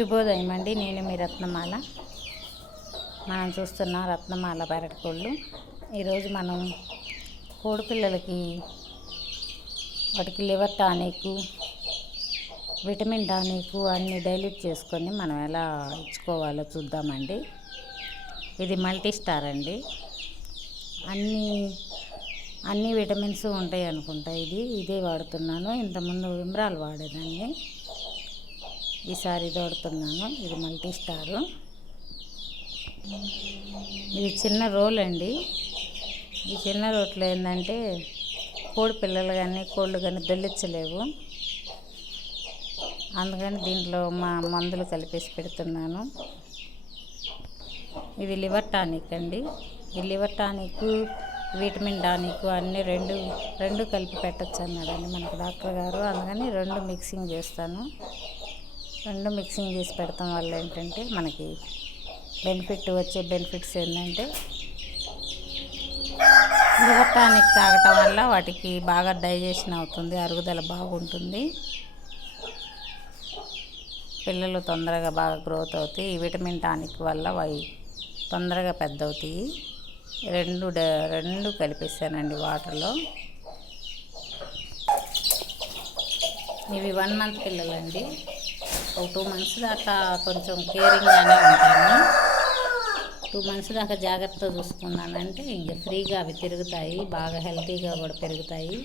శుభోదయం అండి. నేను మీ రత్నమాల. మనం చూస్తున్న రత్నమాల పెరటి కోళ్ళు. ఈరోజు మనం కోడిపిల్లలకి వాటికి లివర్ టానిక్, విటమిన్ టానిక్ అన్నీ డైల్యూట్ చేసుకొని మనం ఎలా ఇచ్చుకోవాలో చూద్దామండి. ఇది మల్టీ స్టార్ అండి. అన్ని విటమిన్స్ ఉంటాయి అనుకుంటా. ఇదే వాడుతున్నాను. ఇంతకుముందు విమ్రాల్ వాడేదాన్ని, ఈసారి ఇది వాడుతున్నాను. ఇది మల్టీ స్టారు. ఇది చిన్న రోల్ అండి. ఈ చిన్న రోట్లో ఏంటంటే కోడి పిల్లలు కానీ కోళ్ళు కానీ దొల్లించలేవు. అందుకని దీంట్లో మా మందులు కలిపేసి పెడుతున్నాను. ఇది లివర్ టానిక్ అండి. ఈ లివర్ టానిక్, విటమిన్ టానిక్ అన్నీ రెండు కలిపి పెట్టచ్చు అన్నాడండి మనకు డాక్టర్ గారు. అందుకని రెండు మిక్సింగ్ చేస్తాను. రెండు మిక్సింగ్ చేసి పెడతాం వల్ల ఏంటంటే మనకి వచ్చే బెనిఫిట్స్ ఏంటంటే లివర్ టానిక్ తాగటం వల్ల వాటికి బాగా డైజెషన్ అవుతుంది, అరుగుదల బాగుంటుంది, పిల్లలు తొందరగా బాగా గ్రోత్ అవుతాయి. ఈ విటమిన్ టానిక్ వల్ల అవి తొందరగా పెద్ద అవుతాయి. రెండు కలిపేసానండి వాటర్లో. ఇవి 1 month పిల్లలండి. ఒక 2 months దాకా కొంచెం కేరింగ్గానే ఉంటాను. 2 months దాకా జాగ్రత్తగా చూసుకున్నానంటే ఇంక ఫ్రీగా అవి తిరుగుతాయి, బాగా హెల్తీగా కూడా పెరుగుతాయి.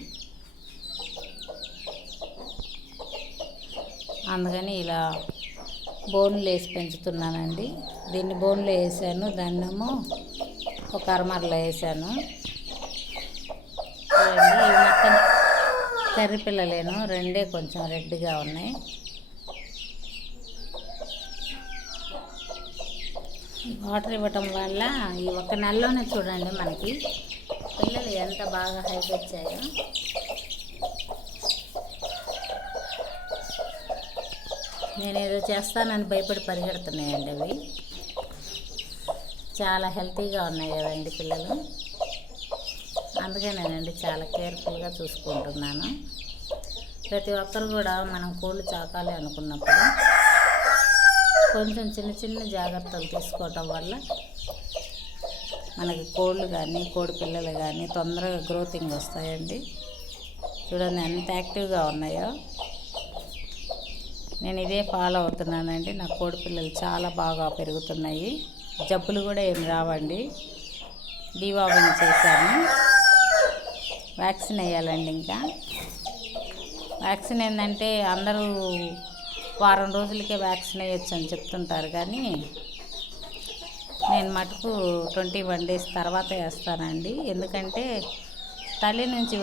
అందుకని ఇలా బోన్లు వేసి పెంచుతున్నానండి. దీన్ని బోన్లో వేసాను, దాన్నేమో ఒక అరమరలో వేసాను. ఇవి మొత్తం కర్రీ పిల్లలేను, రెండే కొంచెం రెడ్గా ఉన్నాయి. వాటర్ ఇవ్వటం వల్ల ఈ 1 నెలలోనే చూడండి మనకి పిల్లలు ఎంత బాగా హైట్ వచ్చాయో. నేనేదో చేస్తానని భయపడి పరిగెడుతున్నాయండి. అవి చాలా హెల్తీగా ఉన్నాయి కదండి పిల్లలు. అందుకేనేనండి చాలా కేర్ఫుల్గా చూసుకుంటున్నాను. ప్రతి ఒక్కరు కూడా మనం కోళ్ళు చాకాలి అనుకున్నప్పుడు కొంచెం చిన్న జాగ్రత్తలు తీసుకోవటం వల్ల మనకి కోళ్ళు కానీ కోడి పిల్లలు కానీ తొందరగా గ్రోతింగ్ వస్తాయండి. చూడండి ఎంత యాక్టివ్గా ఉన్నాయో. నేను ఇదే ఫాలో అవుతున్నానండి. నా కోడి పిల్లలు చాలా బాగా పెరుగుతున్నాయి. జబ్బులు కూడా ఏమి రావండి. డీవార్మింగ్ చేశాను. వ్యాక్సిన్ వేయాలండి. ఇంకా వ్యాక్సిన్ ఏంటంటే అందరూ వారం రోజులకే వ్యాక్సిన్ వేయచ్చు అని చెప్తుంటారు, కానీ నేను మటుకు 21 days తర్వాత వేస్తానండి. ఎందుకంటే తల్లి నుంచి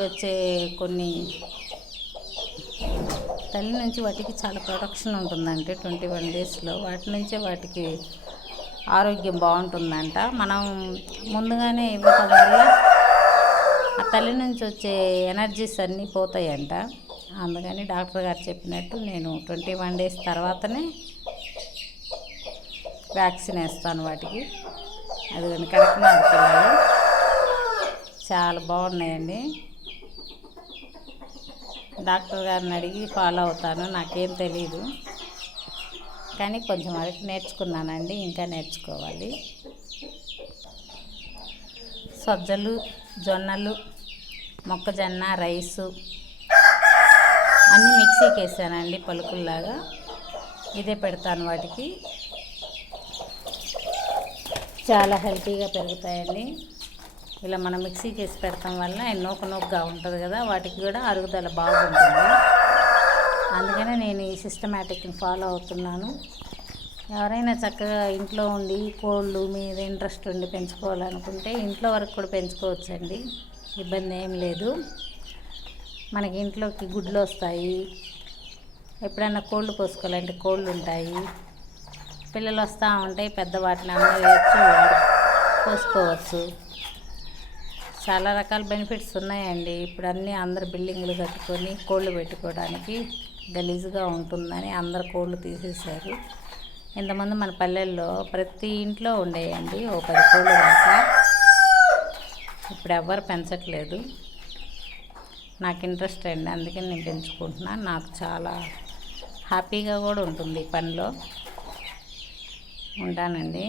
వాటికి చాలా ప్రొటెక్షన్ ఉంటుందంటే 21 daysలో వాటి నుంచే వాటికి ఆరోగ్యం బాగుంటుందంట. మనం ముందుగానే ఇవ్వటం వల్ల ఆ తల్లి నుంచి వచ్చే ఎనర్జీస్ అన్నీ పోతాయంట. అందుకని డాక్టర్ గారు చెప్పినట్టు నేను 21 days తర్వాతనే వ్యాక్సిన్ వేస్తాను వాటికి. అది కానీ కడక్నాథ్ పిల్లలు చాలా బాగున్నాయండి. డాక్టర్ గారిని అడిగి ఫాలో అవుతాను. నాకేం తెలీదు, కానీ కొంచెం వరకు నేర్చుకున్నానండి. ఇంకా నేర్చుకోవాలి. సజ్జలు, జొన్నలు, మొక్కజొన్న, రైసు అన్నీ మిక్సీకి వేసానండి పలుకుల్లాగా. ఇదే పెడతాను వాటికి. చాలా హెల్తీగా పెరుగుతాయండి. ఇలా మనం మిక్సీకి వేసి పెడతాం వల్ల నూకగా ఉంటుంది కదా, వాటికి కూడా అరుగుదల బాగుంటుంది. అందుకనే నేను ఈ సిస్టమేటిక్ని ఫాలో అవుతున్నాను. ఎవరైనా చక్కగా ఇంట్లో ఉండి కోళ్ళు మీద ఇంట్రెస్ట్ ఉండి పెంచుకోవాలనుకుంటే ఇంట్లో వరకు కూడా పెంచుకోవచ్చండి. ఇబ్బంది ఏం లేదు. మనకి ఇంట్లోకి గుడ్లు వస్తాయి. ఎప్పుడైనా కోళ్ళు పోసుకోవాలంటే కోళ్ళు ఉంటాయి. పిల్లలు వస్తూ ఉంటాయి, పెద్ద వాటిని అమ్మేయచ్చు, పోసుకోవచ్చు. చాలా రకాల బెనిఫిట్స్ ఉన్నాయండి. ఇప్పుడు అందరు బిల్డింగ్లు కట్టుకొని కోళ్ళు పెట్టుకోవడానికి గలీజుగా ఉంటుందని అందరు కోళ్ళు తీసేశారు. ఇంతమంది మన పల్లెల్లో ప్రతి ఇంట్లో ఉండేయండి ఓ 10 కోళ్ళు దాకా. ఇప్పుడు ఎవ్వరు పెంచట్లేదు. నాకు ఇంట్రెస్ట్ అండి, అందుకని నేను పెంచుకుంటున్నాను. నాకు చాలా హ్యాపీగా కూడా ఉంటుంది ఈ పనిలో. ఉంటానండి.